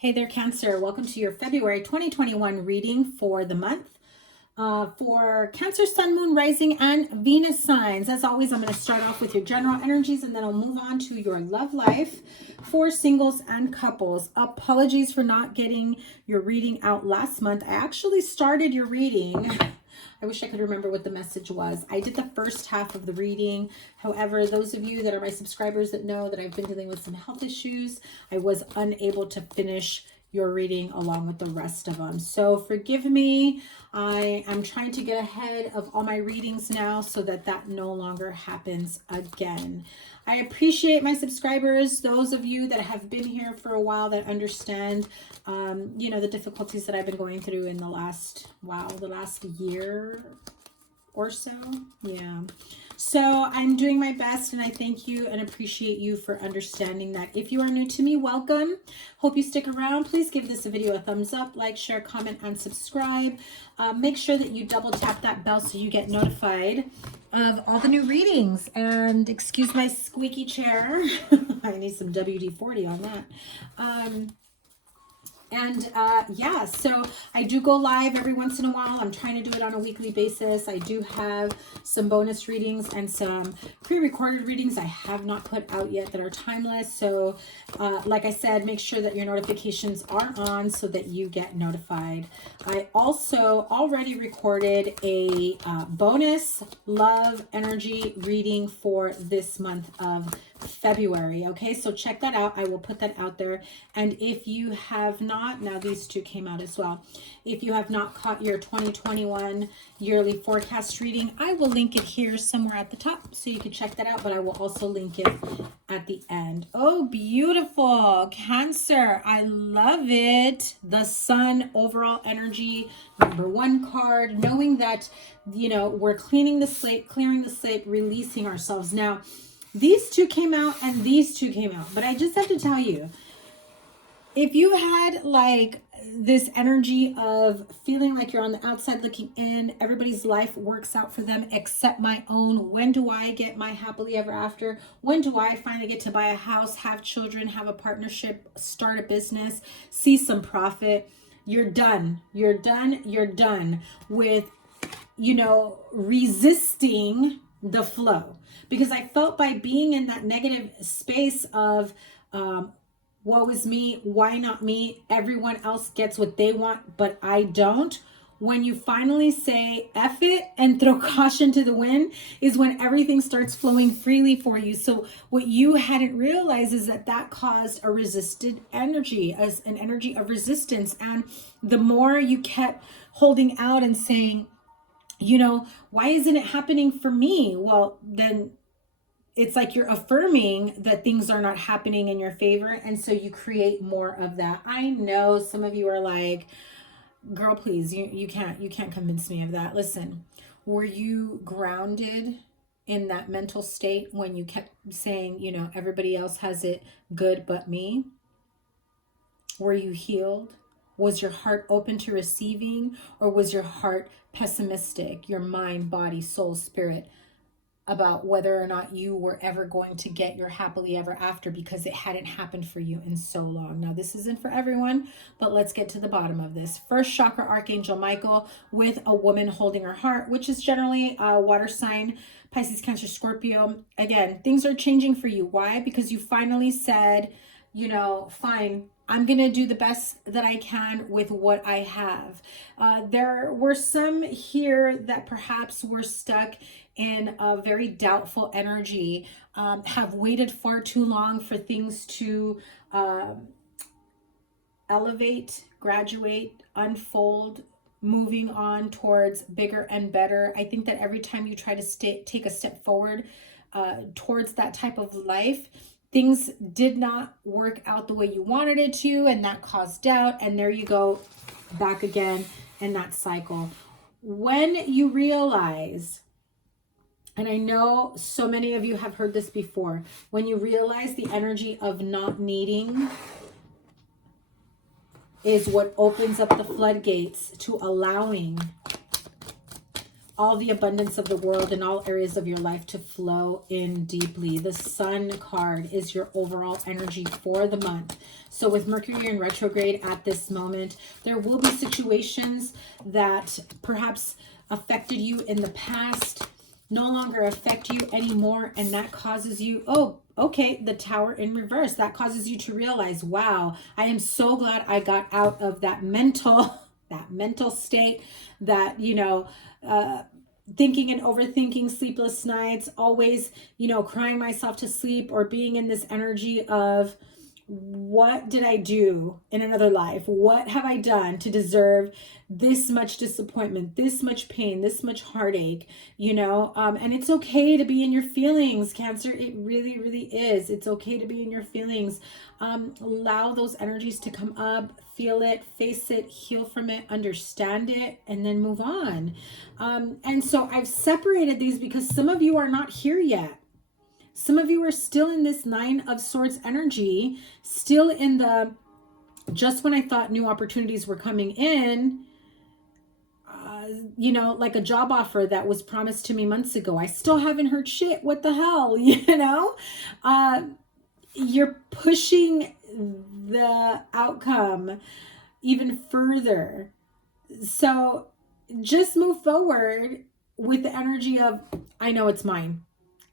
Hey there, Cancer. Welcome to your February 2021 reading for the month for Cancer, Sun, Moon, Rising, and Venus signs. As always, I'm going to start off with your general energies and then I'll move on to your love life for singles and couples. Apologies for not getting your reading out last month. I actually started your reading. I wish I could remember what the message was. I did the first half of the reading. However, those of you that are my subscribers that know that I've been dealing with some health issues, I was unable to finish your reading along with the rest of them. So forgive me. I am trying to get ahead of all my readings now so that that no longer happens again. I appreciate my subscribers, those of you that have been here for a while that understand, you know, the difficulties that I've been going through in the last year or so. Yeah. So I'm doing my best and I thank you and appreciate you for understanding that. If you are new to me, welcome. Hope you stick around. Please give this video a thumbs up, like, share, comment, and subscribe. Make sure that you double tap that bell so you get notified of all the new readings. And excuse my squeaky chair. I need some WD-40 on that. Yeah, so I do go live every once in a while. I'm trying to do it on a weekly basis. I do have some bonus readings and some pre-recorded readings I have not put out yet that are timeless. So like I said, make sure that your notifications are on so that you get notified. I also already recorded a bonus love energy reading for this month of February. Okay, so check that out. I will put that out there. And if you have not, now these two came out as well. If you have not caught your 2021 yearly forecast reading, I will link it here somewhere at the top so you can check that out, but I will also link it at the end. Oh, beautiful. Cancer. I love it. The Sun overall energy, #1 card, knowing that, you know, we're clearing the slate, releasing ourselves. Now, these two came out and these two came out, but I just have to tell you, if you had like this energy of feeling like you're on the outside looking in, everybody's life works out for them except my own. When do I get my happily ever after? When do I finally get to buy a house, have children, have a partnership, start a business, see some profit? You're done. You're done. You're done with, you know, resisting the flow. Because I felt by being in that negative space of woe is me, why not me, everyone else gets what they want, but I don't. When you finally say F it and throw caution to the wind is when everything starts flowing freely for you. So what you hadn't realized is that that caused a resisted energy, as an energy of resistance. And the more you kept holding out and saying, you know, why isn't it happening for me? Well, then it's like you're affirming that things are not happening in your favor. And so you create more of that. I know some of you are like, girl, please, you can't convince me of that. Listen, were you grounded in that mental state when you kept saying, you know, everybody else has it good but me? Were you healed? Was your heart open to receiving, or was your heart pessimistic, your mind, body, soul, spirit, about whether or not you were ever going to get your happily ever after because it hadn't happened for you in so long? Now, this isn't for everyone, but let's get to the bottom of this. First chakra, Archangel Michael, with a woman holding her heart, which is generally a water sign, Pisces, Cancer, Scorpio. Again, things are changing for you. Why? Because you finally said, you know, fine, I'm going to do the best that I can with what I have. There were some here that perhaps were stuck in a very doubtful energy, have waited far too long for things to elevate, graduate, unfold, moving on towards bigger and better. I think that every time you try to take a step forward towards that type of life, things did not work out the way you wanted it to, and that caused doubt. And there you go, back again in that cycle. When you realize, and I know so many of you have heard this before, when you realize the energy of not needing is what opens up the floodgates to allowing all the abundance of the world in all areas of your life to flow in deeply. The Sun card is your overall energy for the month. So with Mercury in retrograde at this moment, there will be situations that perhaps affected you in the past, no longer affect you anymore, and that causes you, oh, okay, the Tower in reverse. That causes you to realize, wow, I am so glad I got out of that mental state, that, you know, thinking and overthinking, sleepless nights, always, you know, crying myself to sleep, or being in this energy of, what did I do in another life? What have I done to deserve this much disappointment, this much pain, this much heartache, you know? And it's okay to be in your feelings, Cancer. It really, really is. It's okay to be in your feelings. Allow those energies to come up, feel it, face it, heal from it, understand it, and then move on. And so I've separated these because some of you are not here yet. Some of you are still in this Nine of Swords energy, still in the, just when I thought new opportunities were coming in, you know, like a job offer that was promised to me months ago. I still haven't heard shit. What the hell, you know? You're pushing the outcome even further. So just move forward with the energy of, I know it's mine.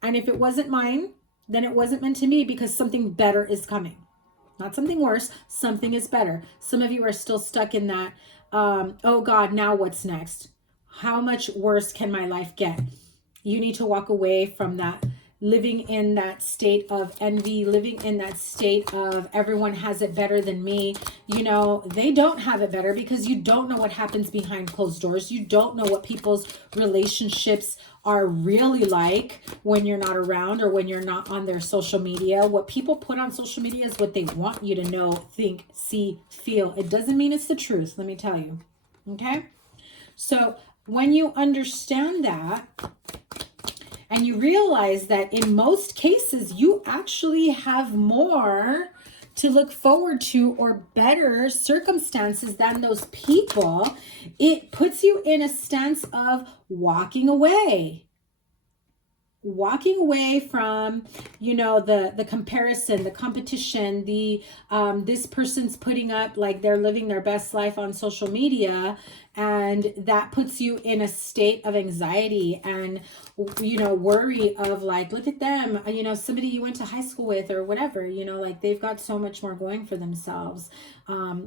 And if it wasn't mine, then it wasn't meant to me, because something better is coming. Not something worse, something is better. Some of you are still stuck in that, oh God, now what's next? How much worse can my life get? You need to walk away from that, living in that state of envy, living in that state of everyone has it better than me. You know, they don't have it better, because you don't know what happens behind closed doors. You don't know what people's relationships are really like when you're not around, or when you're not on their social media. What people put on social media is what they want you to know, think, see, feel. It doesn't mean it's the truth, let me tell you. Okay? So when you understand that, and you realize that in most cases, you actually have more to look forward to, or better circumstances than those people, it puts you in a stance of walking away. Walking away from, you know, the comparison, the competition, the this person's putting up like they're living their best life on social media, and that puts you in a state of anxiety and, you know, worry of like, look at them, you know, somebody you went to high school with or whatever, you know, like they've got so much more going for themselves.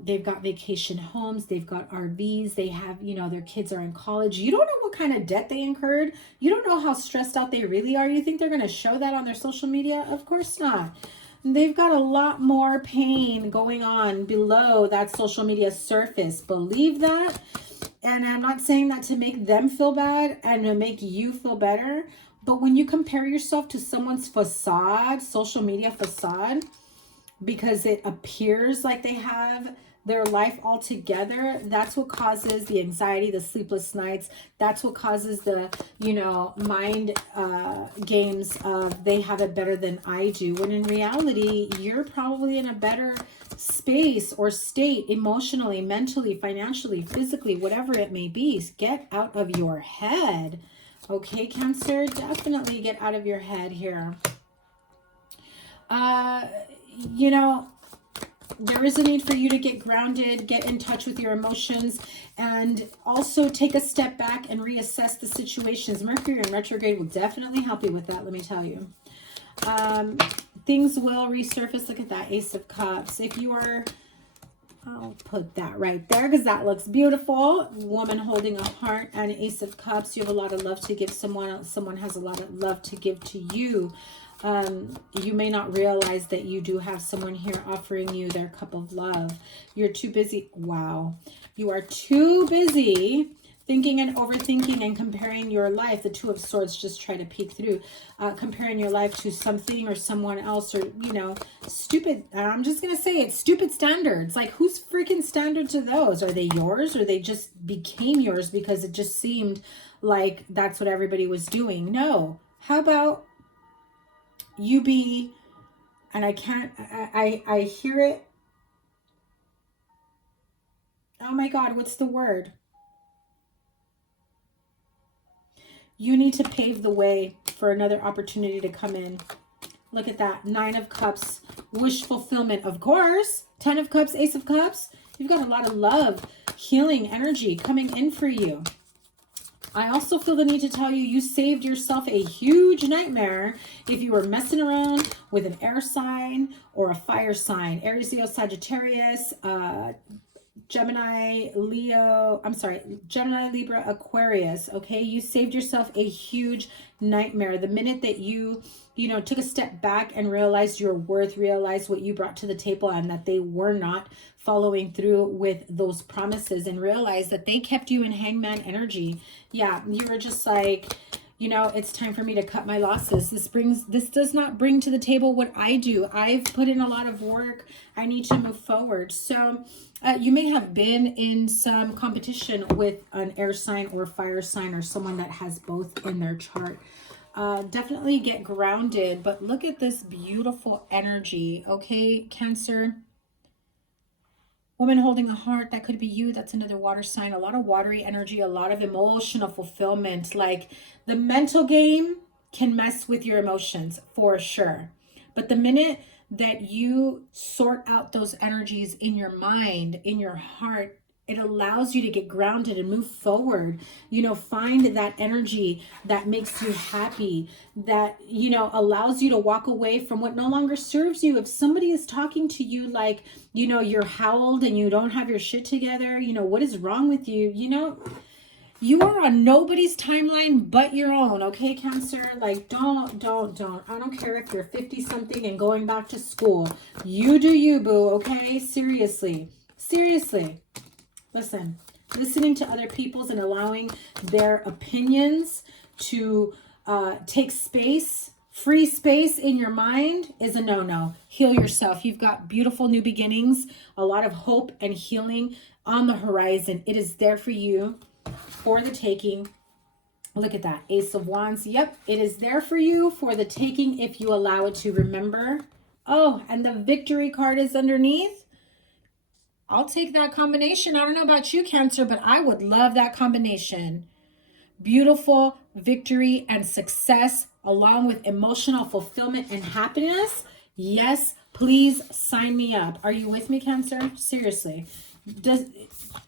They've got vacation homes, they've got RVs, they have, you know, their kids are in college. You don't know what kind of debt they incurred. You don't know how stressed out they really are. You think they're going to show that on their social media? Of course not. They've got a lot more pain going on below that social media surface. Believe that. And I'm not saying that to make them feel bad and to make you feel better. But when you compare yourself to someone's facade, social media facade, because it appears like they have their life all together, that's what causes the anxiety, the sleepless nights. That's what causes the, you know, mind games of they have it better than I do. When in reality, you're probably in a better space or state emotionally, mentally, financially, physically, whatever it may be. Get out of your head. Okay, Cancer, definitely get out of your head here. You know, there is a need for you to get grounded, get in touch with your emotions, and also take a step back and reassess the situations. Mercury in retrograde will definitely help you with that, let me tell you. Things will resurface. Look at that Ace of Cups. If you are, I'll put that right there because that looks beautiful. Woman holding a heart and Ace of Cups. You have a lot of love to give someone else. Someone has a lot of love to give to you. You may not realize that you do have someone here offering you their cup of love. You're too busy. Wow. You are too busy thinking and overthinking and comparing your life. The Two of Swords just try to peek through. Comparing your life to something or someone else, or, you know, stupid. I'm just going to say it. Stupid standards. Like, whose freaking standards are those? Are they yours, or they just became yours because it just seemed like that's what everybody was doing? No. How about you be, and I can't, I hear it. Oh my God, what's the word? You need to pave the way for another opportunity to come in. Look at that. 9 of Cups. Wish fulfillment, of course. 10 of Cups, Ace of Cups. You've got a lot of love, healing energy coming in for you. I also feel the need to tell you, you saved yourself a huge nightmare if you were messing around with an air sign or a fire sign. Aries, Leo, Sagittarius, Gemini, Libra, Aquarius. Okay, you saved yourself a huge nightmare. The minute that you took a step back and realized your worth, realized what you brought to the table, and that they were not following through with those promises, and realized that they kept you in hangman energy. Yeah, you were just like, it's time for me to cut my losses. This does not bring to the table what I do. I've put in a lot of work. I need to move forward. So you may have been in some competition with an air sign or fire sign, or someone that has both in their chart. Definitely get grounded, but look at this beautiful energy. Okay, Cancer. Woman holding a heart, that could be you. That's another water sign. A lot of watery energy, a lot of emotional fulfillment. Like, the mental game can mess with your emotions for sure. But the minute that you sort out those energies in your mind, in your heart, it allows you to get grounded and move forward. Find that energy that makes you happy, that, allows you to walk away from what no longer serves you. If somebody is talking to you like, you're howled and you don't have your shit together, what is wrong with you? You are on nobody's timeline but your own, okay, Cancer? Like, don't. I don't care if you're 50 something and going back to school. You do you, boo, okay? Seriously. Listen, listening to other people's and allowing their opinions to take space, free space in your mind is a no-no. Heal yourself. You've got beautiful new beginnings, a lot of hope and healing on the horizon. It is there for you, for the taking. Look at that. Ace of Wands. Yep, it is there for you for the taking if you allow it to. Remember. Oh, and the victory card is underneath. I'll take that combination. I don't know about you, Cancer, but I would love that combination. Beautiful victory and success, along with emotional fulfillment and happiness. Yes, please sign me up. Are you with me, Cancer? Seriously.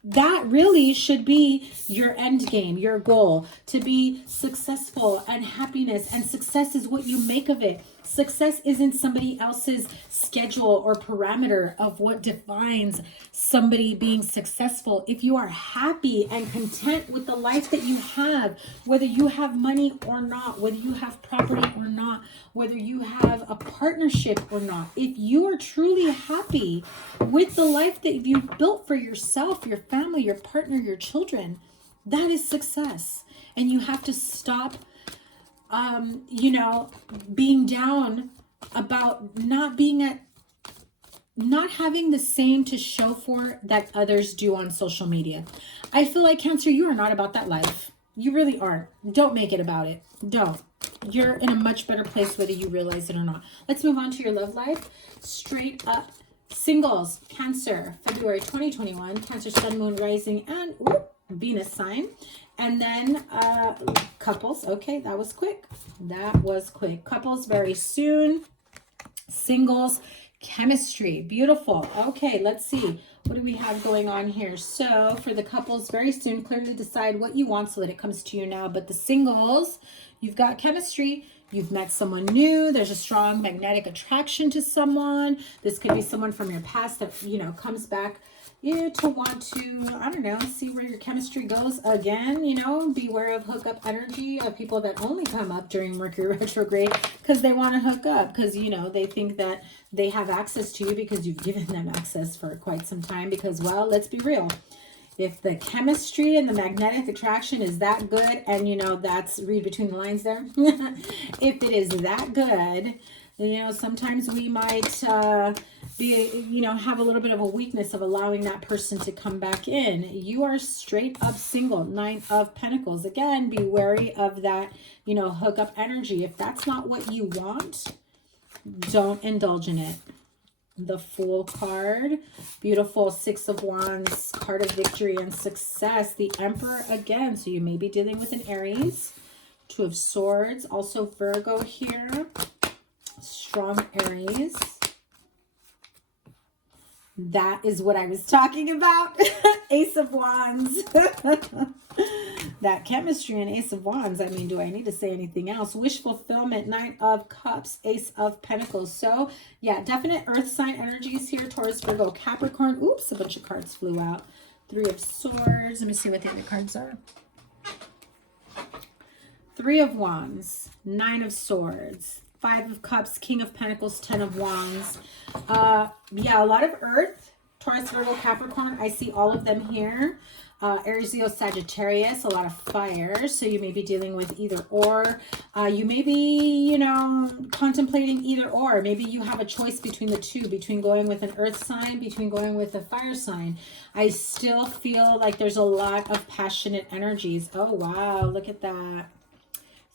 That really should be your end game, your goal, to be successful, and happiness, and success is what you make of it. Success isn't somebody else's schedule or parameter of what defines somebody being successful. If you are happy and content with the life that you have, whether you have money or not, whether you have property or not, whether you have a partnership or not, if you are truly happy with the life that you've built for yourself, your family, your partner, your children, that is success. And you have to stop being down about not having the same to show for that others do on social media. I feel like, Cancer, you are not about that life. You really aren't. Don't make it about it. Don't. You're in a much better place whether you realize it or not. Let's move on to your love life. Straight up singles, Cancer, February 2021, Cancer, Sun, Moon, Rising, and Venus sign. And then couples. Okay, that was quick. Couples very soon. Singles, chemistry. Beautiful. Okay, let's see. What do we have going on here? So for the couples very soon, clearly decide what you want so that it comes to you now. But the singles, you've got chemistry. You've met someone new. There's a strong magnetic attraction to someone. This could be someone from your past that, comes back to want to, I don't know, see where your chemistry goes again. Beware of hookup energy of people that only come up during Mercury retrograde because they want to hook up, because, they think that they have access to you because you've given them access for quite some time. Because, well, let's be real. If the chemistry and the magnetic attraction is that good, and, that's, read between the lines there. If it is that good, sometimes we might have a little bit of a weakness of allowing that person to come back in. You are straight up single. 9 of Pentacles. Again, be wary of that, hookup energy. If that's not what you want, don't indulge in it. The Fool card. Beautiful 6 of Wands. Card of victory and success. The Emperor again. So you may be dealing with an Aries. Two of Swords, also Virgo here. Strong Aries. That is what I was talking about. Ace of Wands. That chemistry and Ace of Wands. I mean, do I need to say anything else? Wish fulfillment, Nine of Cups, Ace of Pentacles. So, yeah, definite earth sign energies here. Taurus, Virgo, Capricorn. Oops, a bunch of cards flew out. Three of Swords. Let me see what the other cards are. Three of Wands, Nine of Swords, Five of Cups, King of Pentacles, Ten of Wands. Yeah, a lot of earth. Taurus, Virgo, Capricorn. I see all of them here. Aries, Leo, Sagittarius, a lot of fire. So you may be dealing with either or. You may be, you know, contemplating either or. Maybe you have a choice between the two, between going with an earth sign, between going with a fire sign. I still feel like there's a lot of passionate energies. Oh, wow. Look at that.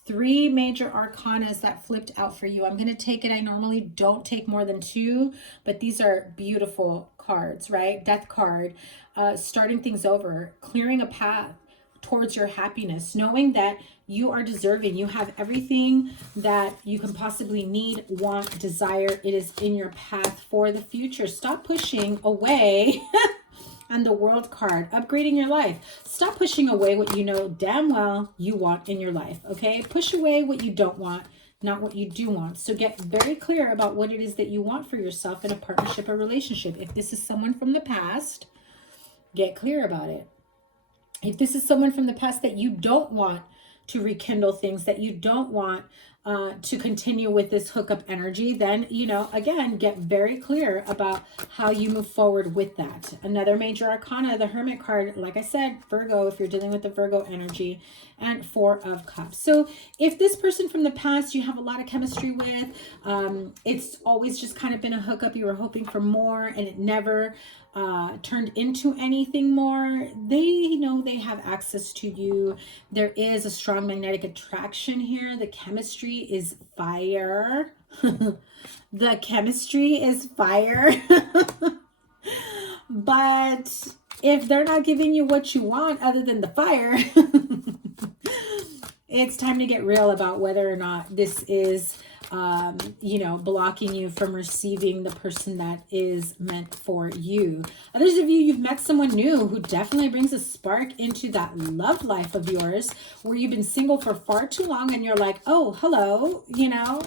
Three major arcanas that flipped out for you. I'm going to take it. I normally don't take more than two, but these are beautiful cards, right? Death card, starting things over, clearing a path towards your happiness, knowing that you are deserving. You have everything that you can possibly need, want, desire. It is in your path for the future. Stop pushing away. And the World card, upgrading your life. Stop pushing away what you know damn well you want in your life, okay? Push away what you don't want, not what you do want. So get very clear about what it is that you want for yourself in a partnership or relationship. If this is someone from the past, get clear about it. If this is someone from the past that you don't want to rekindle things, that you don't want to continue with this hookup energy, then, you know, again, get very clear about how you move forward with that. Another major arcana, the Hermit card, like I said, Virgo, if you're dealing with the Virgo energy, and Four of Cups. So if this person from the past you have a lot of chemistry with, it's always just kind of been a hookup, you were hoping for more and it never turned into anything more, they know they have access to you. There is a strong magnetic attraction here. The chemistry is fire. The chemistry is fire. But if they're not giving you what you want other than the fire, it's time to get real about whether or not this is you know, blocking you from receiving the person that is meant for you. Others of you, you've met someone new who definitely brings a spark into that love life of yours, where you've been single for far too long and you're like, oh, hello, you know,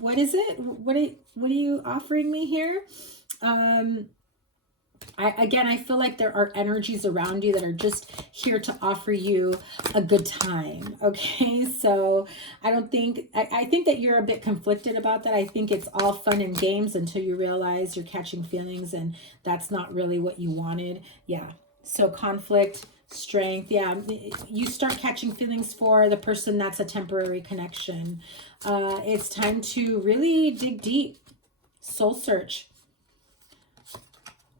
what is it? What are you offering me here? I feel like there are energies around you that are just here to offer you a good time. Okay, so I think that you're a bit conflicted about that. I think it's all fun and games until you realize you're catching feelings and that's not really what you wanted. Yeah, so conflict, strength. Yeah, you start catching feelings for the person that's a temporary connection. It's time to really dig deep, soul search.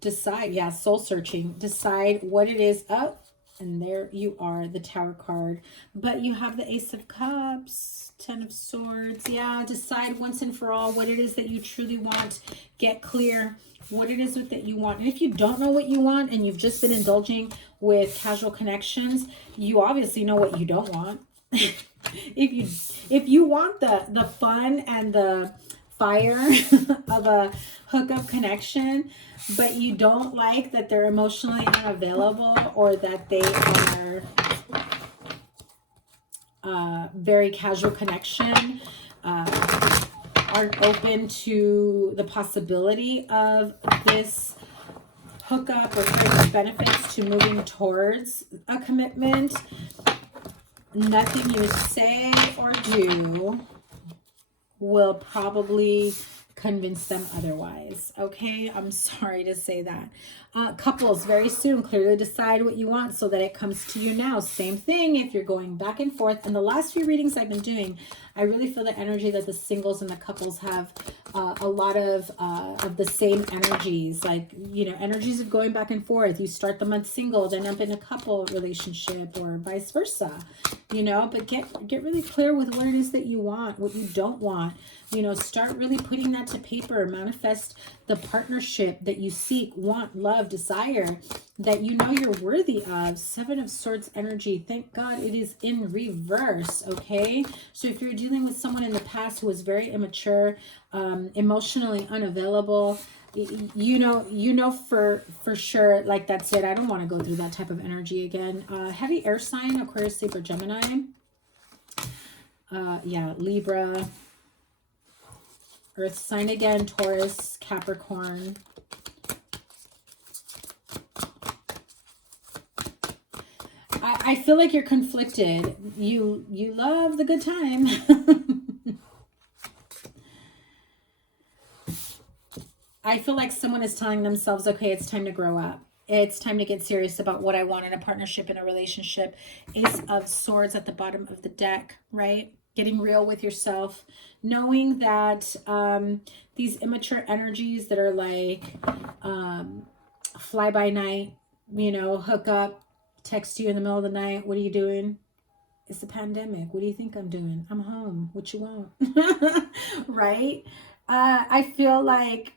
Decide, yeah, soul searching. Decide what it is. Oh, and there you are, the Tower card. But you have the Ace of Cups, Ten of Swords. Yeah, decide once and for all what it is that you truly want. Get clear what it is that you want. And if you don't know what you want and you've just been indulging with casual connections, you obviously know what you don't want. If you want the fun and the fire of a hookup connection, but you don't like that they're emotionally unavailable or that they are very casual connection, aren't open to the possibility of this hookup or benefits to moving towards a commitment, nothing you say or do will probably convince them otherwise. Okay, I'm sorry to say that. Couples, very soon, clearly decide what you want so that it comes to you now. Same thing if you're going back and forth. And the last few readings I've been doing, I really feel the energy that the singles and the couples have a lot of the same energies, like, you know, energies of going back and forth. You start the month single, then up in a couple relationship, or vice versa, you know. But get really clear with what it is that you want, what you don't want. You know, start really putting that to paper. Manifest the partnership that you seek, want, love, desire, that you know you're worthy of. 7 of Swords energy. Thank God it is in reverse, okay? So if you're dealing with someone in the past who was very immature, emotionally unavailable, you know for sure, like, that's it. I don't want to go through that type of energy again. Heavy air sign, Aquarius, Libra, Gemini. Yeah, Libra. Earth sign again, Taurus, Capricorn. I feel like you're conflicted. You love the good time. I feel like someone is telling themselves, okay, it's time to grow up. It's time to get serious about what I want in a partnership, in a relationship. Ace of Swords at the bottom of the deck, right? Getting real with yourself, knowing that these immature energies that are like fly by night, you know, hook up, text you in the middle of the night. What are you doing? It's the pandemic. What do you think I'm doing? I'm home. What you want? Right? I feel like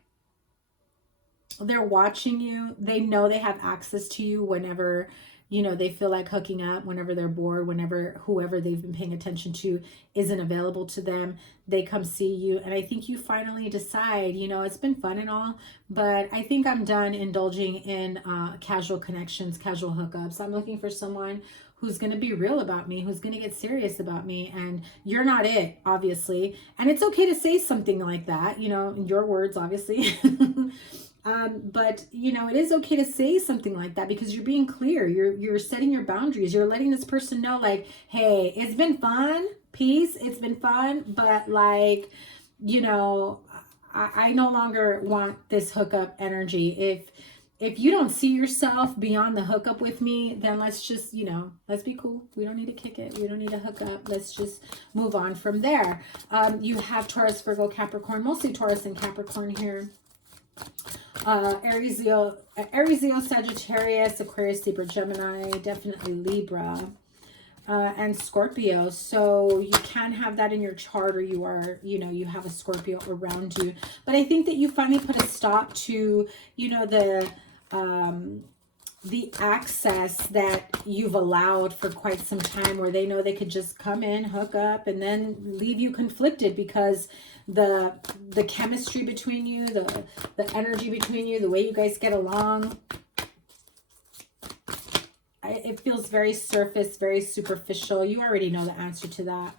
they're watching you. They know they have access to you whenever, you know, they feel like hooking up, whenever they're bored, whenever whoever they've been paying attention to isn't available to them, they come see you. And I think you finally decide, you know, it's been fun and all, but I think I'm done indulging in casual connections, casual hookups. I'm looking for someone who's going to be real about me, who's going to get serious about me. And you're not it, obviously. And it's okay to say something like that, you know, in your words, obviously. But you know, it is okay to say something like that because you're being clear. You're setting your boundaries. You're letting this person know, like, hey, it's been fun, peace, it's been fun, but like, you know, I no longer want this hookup energy. If you don't see yourself beyond the hookup with me, then let's just, you know, let's be cool. We don't need to kick it. We don't need to hook up. Let's just move on from there. You have Taurus, Virgo, Capricorn, mostly Taurus and Capricorn here. Aries, Leo, Sagittarius, Aquarius, Libra, Gemini, definitely Libra, and Scorpio. So you can have that in your chart, or you are, you know, you have a Scorpio around you. But I think that you finally put a stop to, you know, the access that you've allowed for quite some time, where they know they could just come in, hook up, and then leave you conflicted because the chemistry between you, the energy between you, the way you guys get along, it feels very surface, very superficial. You already know the answer to that.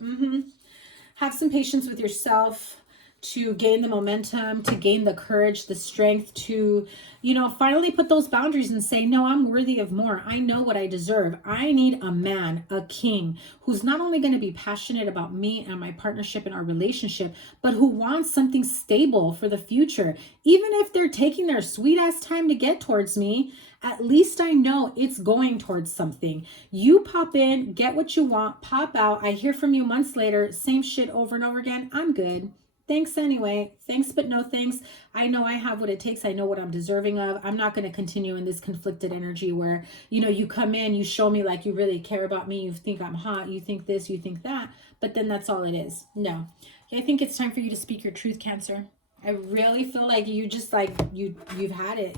Have some patience with yourself to gain the momentum, to gain the courage, the strength to, you know, finally put those boundaries and say, no, I'm worthy of more. I know what I deserve. I need a man, a king, who's not only going to be passionate about me and my partnership and our relationship, but who wants something stable for the future. Even if they're taking their sweet ass time to get towards me, at least I know it's going towards something. You pop in, get what you want, pop out. I hear from you months later, same shit over and over again. I'm good. Thanks anyway. Thanks, but no thanks. I know I have what it takes. I know what I'm deserving of. I'm not going to continue in this conflicted energy where, you know, you come in, you show me like you really care about me. You think I'm hot. You think this, you think that. But then that's all it is. No. I think it's time for you to speak your truth, Cancer. I really feel like you just like, you've had it.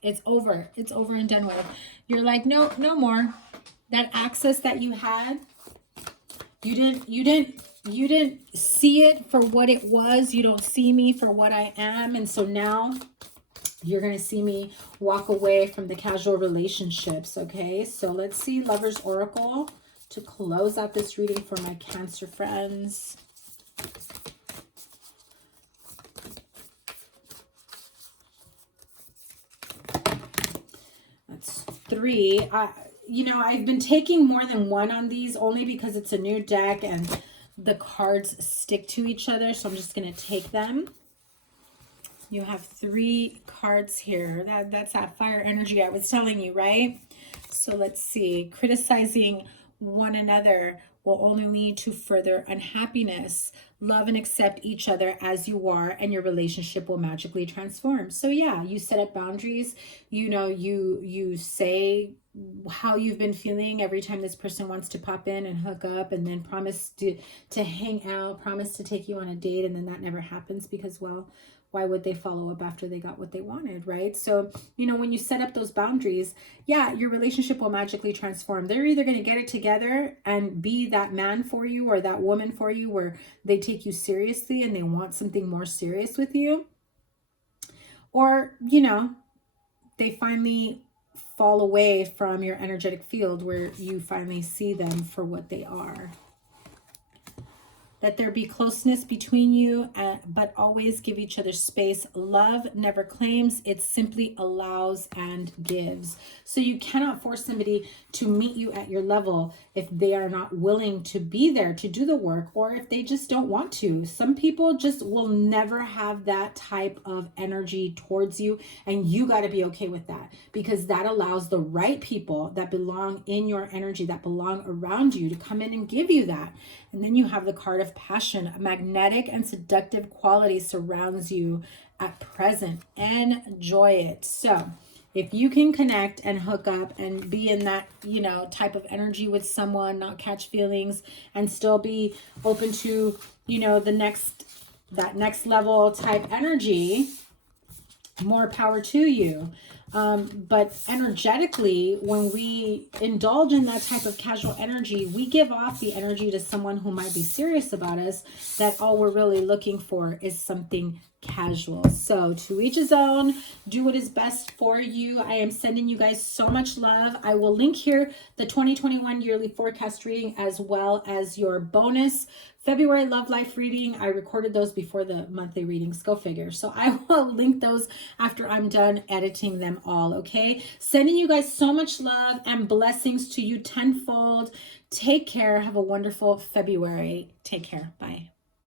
It's over. It's over and done with. You're like, no more. That access that you had, you didn't see it for what it was. You don't see me for what I am. And so now you're going to see me walk away from the casual relationships. Okay. So let's see Lover's Oracle to close out this reading for my Cancer friends. That's 3. You know, I've been taking more than one on these only because it's a new deck and the cards stick to each other. So I'm just going to take them. You have 3 cards here. That's that fire energy I was telling you, right? So let's see. Criticizing one another will only lead to further unhappiness. Love and accept each other as you are, and your relationship will magically transform. So yeah, you set up boundaries. You know, you say how you've been feeling every time this person wants to pop in and hook up, and then promise to hang out, promise to take you on a date, and then that never happens because, well, why would they follow up after they got what they wanted, right? So, you know, when you set up those boundaries, yeah, your relationship will magically transform. They're either going to get it together and be that man for you or that woman for you, where they take you seriously and they want something more serious with you. Or, you know, they finally fall away from your energetic field, where you finally see them for what they are. Let there be closeness between you, but always give each other space. Love never claims, it simply allows and gives. So you cannot force somebody to meet you at your level if they are not willing to be there to do the work, or if they just don't want to. Some people just will never have that type of energy towards you, and you got to be okay with that, because that allows the right people that belong in your energy, that belong around you, to come in and give you that. And then you have the card of passion. A magnetic and seductive quality surrounds you at present. Enjoy it. So if you can connect and hook up and be in that, you know, type of energy with someone, not catch feelings, and still be open to, you know, that next level type energy, more power to you. But energetically, when we indulge in that type of casual energy, we give off the energy to someone who might be serious about us, that all we're really looking for is something casual. So to each his own, do what is best for you. I am sending you guys so much love. I will link here the 2021 yearly forecast reading, as well as your bonus February love life reading. I recorded those before the monthly readings, go figure. So I will link those after I'm done editing them all, okay? Sending you guys so much love and blessings to you tenfold. Take care. Have a wonderful February. Take care. Bye.